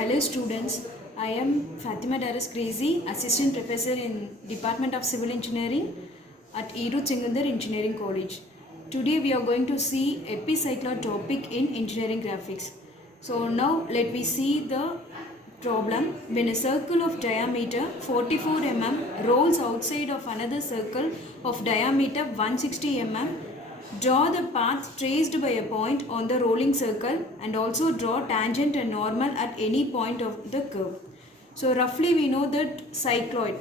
Hello students, I am Fatima Daras Crazy, Assistant Professor in Department of Civil Engineering at Iru Chingundar Engineering College. Today we are going to see epicycloid topic in engineering graphics. So now let me see the problem. When a circle of diameter 44 mm rolls outside of another circle of diameter 160 mm, draw the path traced by a point on the rolling circle and also draw tangent and normal at any point of the curve. So roughly we know that cycloid.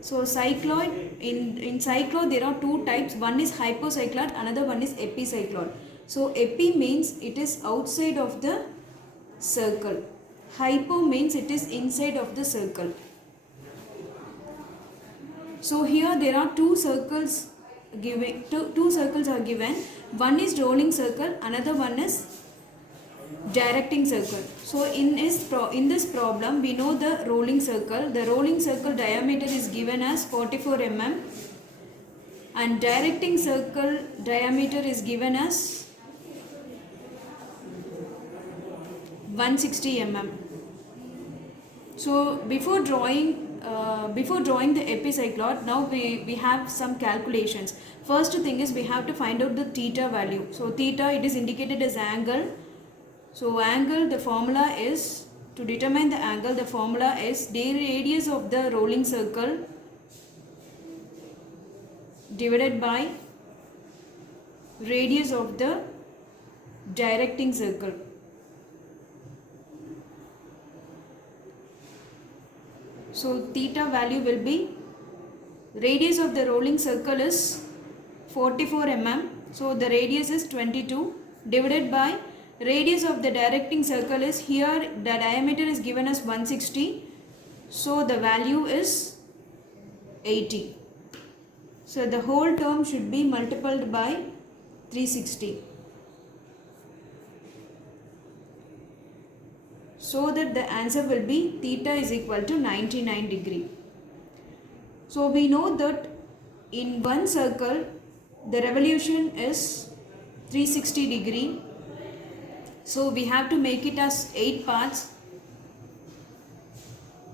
So cycloid, in cycloid there are two types. One is hypocycloid, another one is epicycloid. So epi means it is outside of the circle. Hypo means it is inside of the circle. So here there are two circles given. Two circles are given. One is rolling circle, another one is directing circle. So in this problem we know the rolling circle. The rolling circle diameter is given as 44 mm and directing circle diameter is given as 160 mm. So before drawing the epicycloid, now we have some calculations. First thing is we have to find out the theta value. So theta, it is indicated as angle. So angle, the formula is, to determine the angle, the formula is the radius of the rolling circle divided by radius of the directing circle. So theta value will be, radius of the rolling circle is 44 mm. So the radius is 22 divided by radius of the directing circle is, here the diameter is given as 160. So the value is 80. So the whole term should be multiplied by 360. So that the answer will be theta is equal to 99 degree. So we know that in one circle the revolution is 360 degree. So we have to make it as 8 parts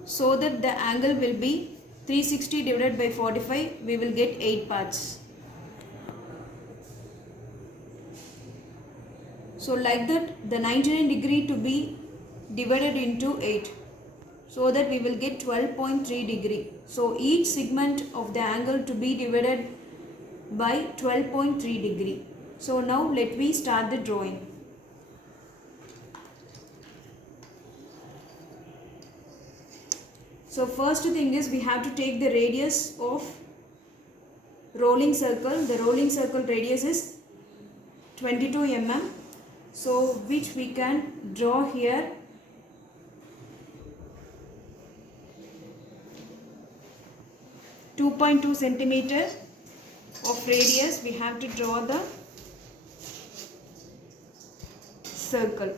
so that the angle will be 360 divided by 45, we will get 8 parts. So like that the 99 degree to be divided into 8, so that we will get 12.3 degree. So each segment of the angle to be divided by 12.3 degree. So now let me start the drawing. So first thing is we have to take the radius of rolling circle. The rolling circle radius is 22 mm. So which we can draw here. .2 centimeter of radius we have to draw the circle.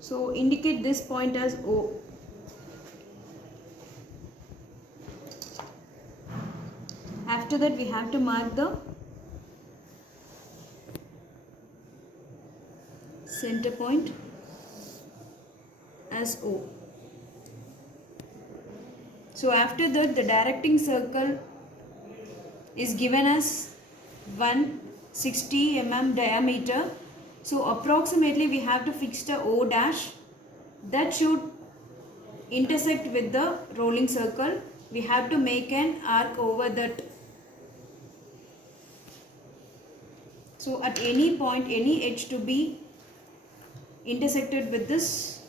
So indicate this point as O. After that we have to mark the center point as O. So after that the directing circle is given as 160 mm diameter. So approximately we have to fix the O dash that should intersect with the rolling circle. We have to make an arc over that. So at any point, any edge to be intersected with this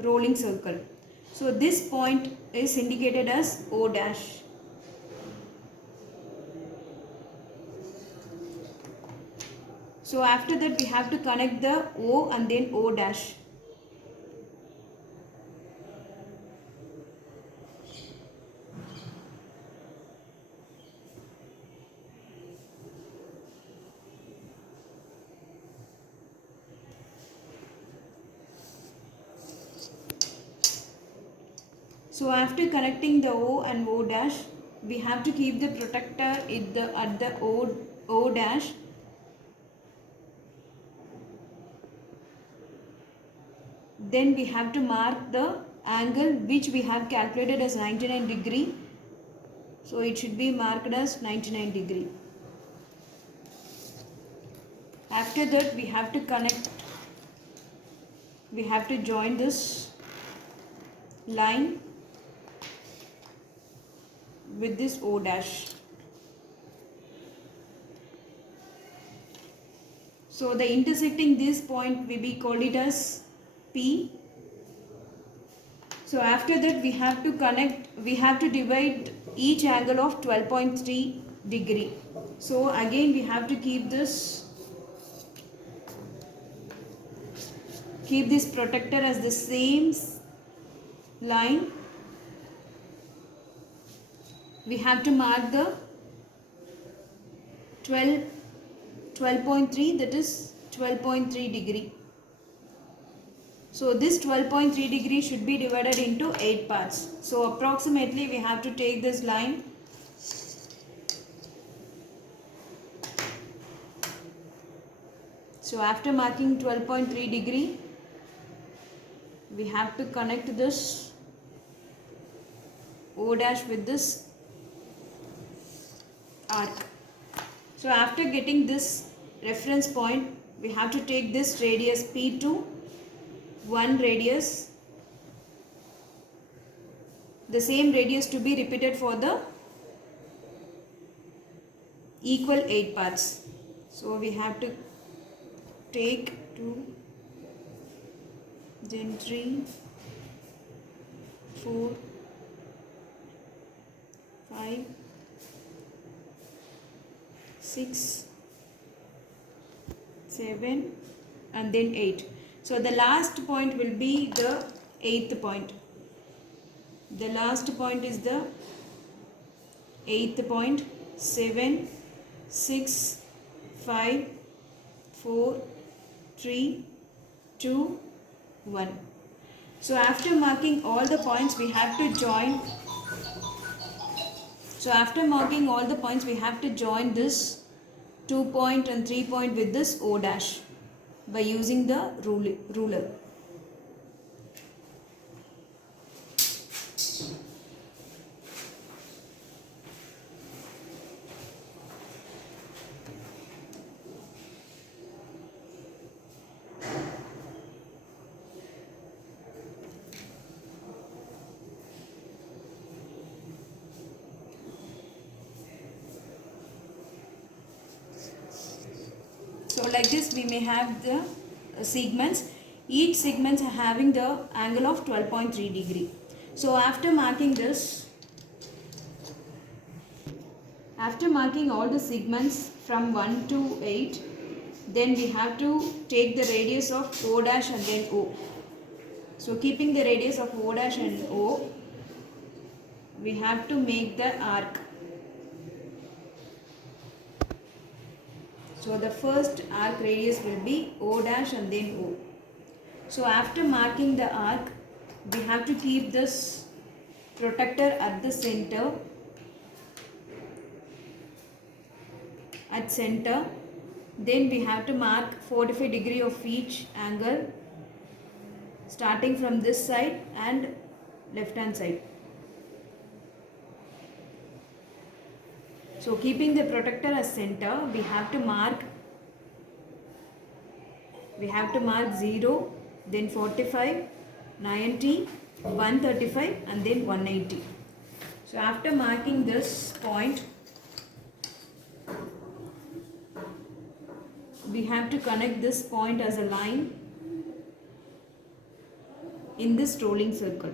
rolling circle. So this point is indicated as O dash. So after that we have to connect the O and then O dash. So after connecting the O and O dash, we have to keep the protector at the O dash. Then we have to mark the angle which we have calculated as 99 degree. So it should be marked as 99 degree. After that we have to join this line with this O dash. So the intersecting this point we call it as P. So after that we have to divide each angle of 12.3 degree. So again we have to keep this protector as the same line. We have to mark the 12.3, that is 12.3 degree. So this 12.3 degree should be divided into 8 parts. So approximately we have to take this line. So after marking 12.3 degree, we have to connect this O dash with this arc. So after getting this reference point, we have to take this radius P2, one radius, the same radius to be repeated for the equal 8 parts. So we have to take 2, then 3, 4, 5, 6, 7 and then 8. So the last point will be the 8th point. The last point is the 8th point. 7, 6, 5, 4, 3, 2, 1. So after marking all the points we have to join. So after marking all the points we have to join this 2 point and 3 point with this O dash by using the ruler. So like this we may have the segments. Each segments are having the angle of 12.3 degree. So after marking this, after marking all the segments from 1 to 8, then we have to take the radius of O dash and then O. So keeping the radius of O dash and O, we have to make the arc. So the first arc radius will be O dash and then O. So after marking the arc, we have to keep this protector at the center. Then we have to mark 45 degree of each angle, starting from this side and left hand side. So keeping the protector as center, we have to mark 0, then 45, 90, 135 and then 180. So after marking this point, we have to connect this point as a line in this rolling circle.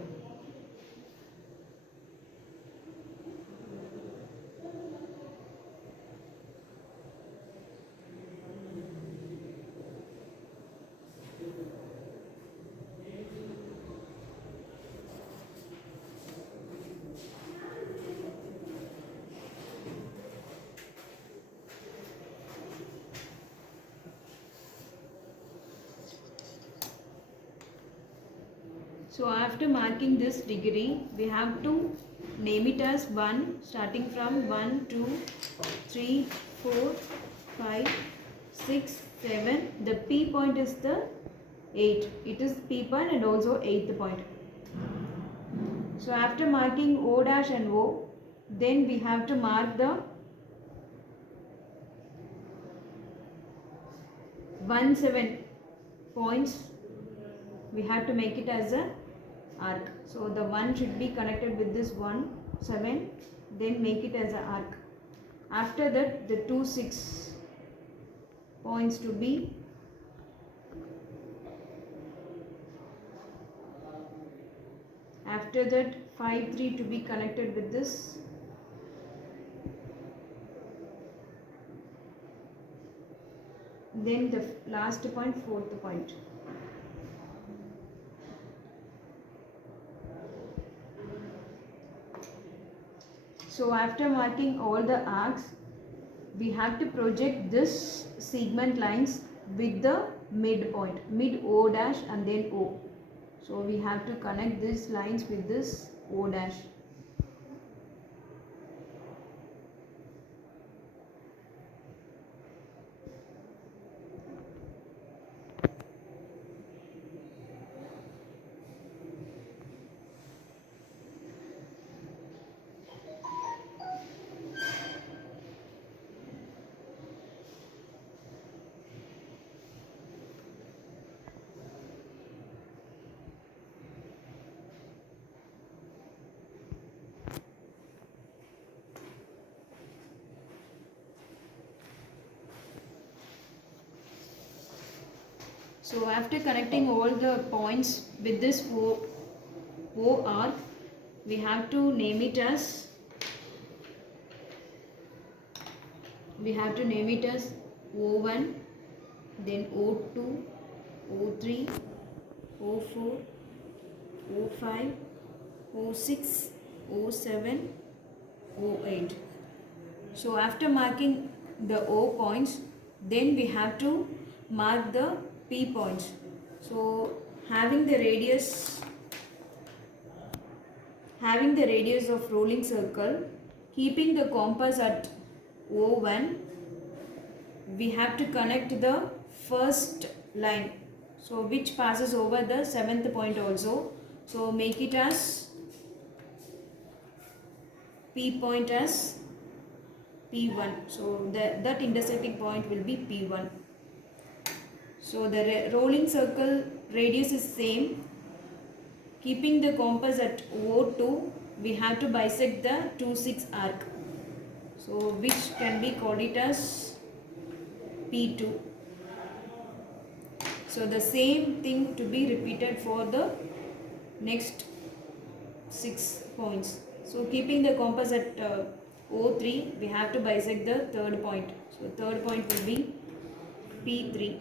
So after marking this degree, we have to name it as 1, starting from 1 2 3 4 5 6 7. The P point is the 8. It is P point and also 8th point. So after marking O dash and O, then we have to mark the 1 7 points. We have to make it as a arc. So the 1 should be connected with this 1 7, then make it as an arc. After that, the 2 6 points to be after that 5 3 to be connected with this, then the last point, 4th point. So after marking all the arcs, we have to project this segment lines with the midpoint, mid O dash and then O. So we have to connect these lines with this O dash. So after connecting all the points with this O arc, we have to name it as O1, then O2, O3, O4, O5, O6, O7, O8. So after marking the O points, then we have to mark the P points. So having the radius of rolling circle, keeping the compass at O1, we have to connect the first line, so which passes over the 7th point also. So make it as P point as P1. So that intersecting point will be P1. So the rolling circle radius is same. Keeping the compass at O2, we have to bisect the 2 6 arc, so which can be called it as P2. So the same thing to be repeated for the next 6 points. So keeping the compass at O3, we have to bisect the 3rd point. So 3rd point will be P3.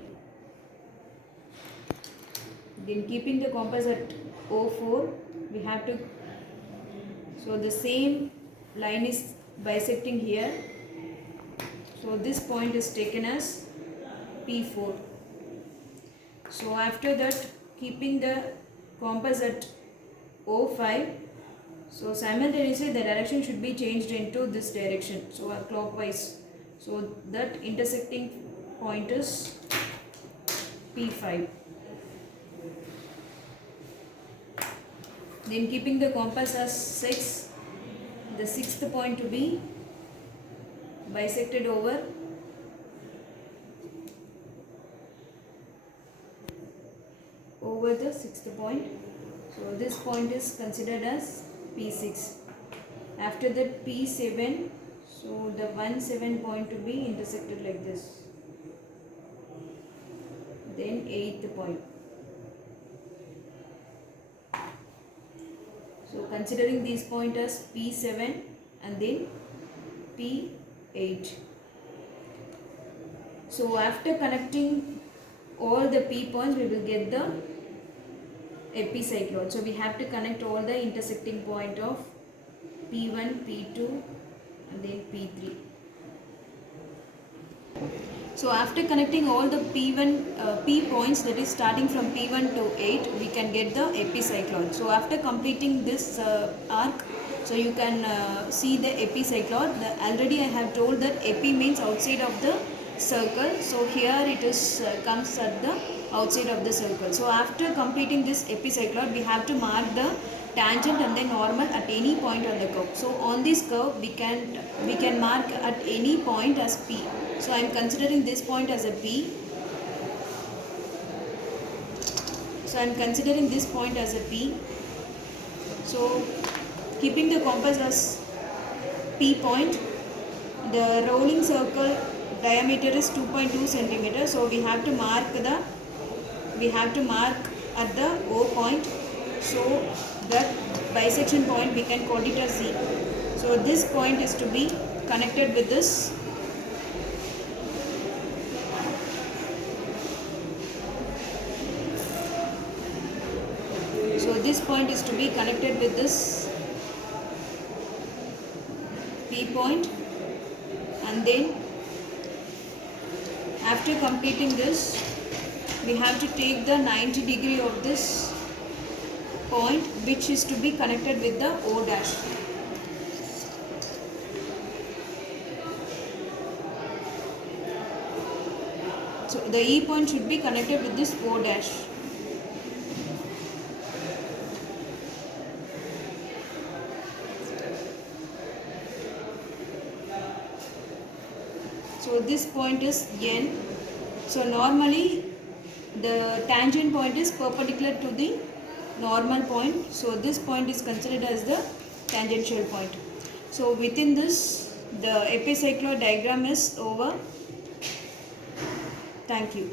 Then keeping the compass at O4, we have to, so the same line is bisecting here, so this point is taken as P4. So after that, keeping the compass at O5, so simultaneously the direction should be changed into this direction, so clockwise. So that intersecting point is P5. Then keeping the compass as 6, the 6th point to be bisected over the 6th point. So this point is considered as P6. After that, P7, so the 1 7 point to be intersected like this. Then 8th point. So considering these points as P7 and then P8. So after connecting all the P points, we will get the epicycloid. So we have to connect all the intersecting point of P1, P2 and then P3. So after connecting all the P points, that is starting from P1 to 8, we can get the epicycloid. So after completing this arc, so you can see the epicycloid. Already I have told that epi means outside of the circle. So here it is comes at the outside of the circle. So after completing this epicycloid, we have to mark the tangent and then normal at any point on the curve. So on this curve we can mark at any point as P. So I am considering this point as a P. So I am considering this point as a P. So keeping the compass as P point, the rolling circle diameter is 2.2 centimeter. So we have to mark at the O point. So that bisection point we can call it as Z. So this point is to be connected with this. So this point is to be connected with this P point, and then after completing this, we have to take the 90 degree of this point, which is to be connected with the O dash. So the E point should be connected with this O dash. So this point is N. So normally the tangent point is perpendicular to the normal point. So this point is considered as the tangential point. So within this, the epicycloid diagram is over. Thank you.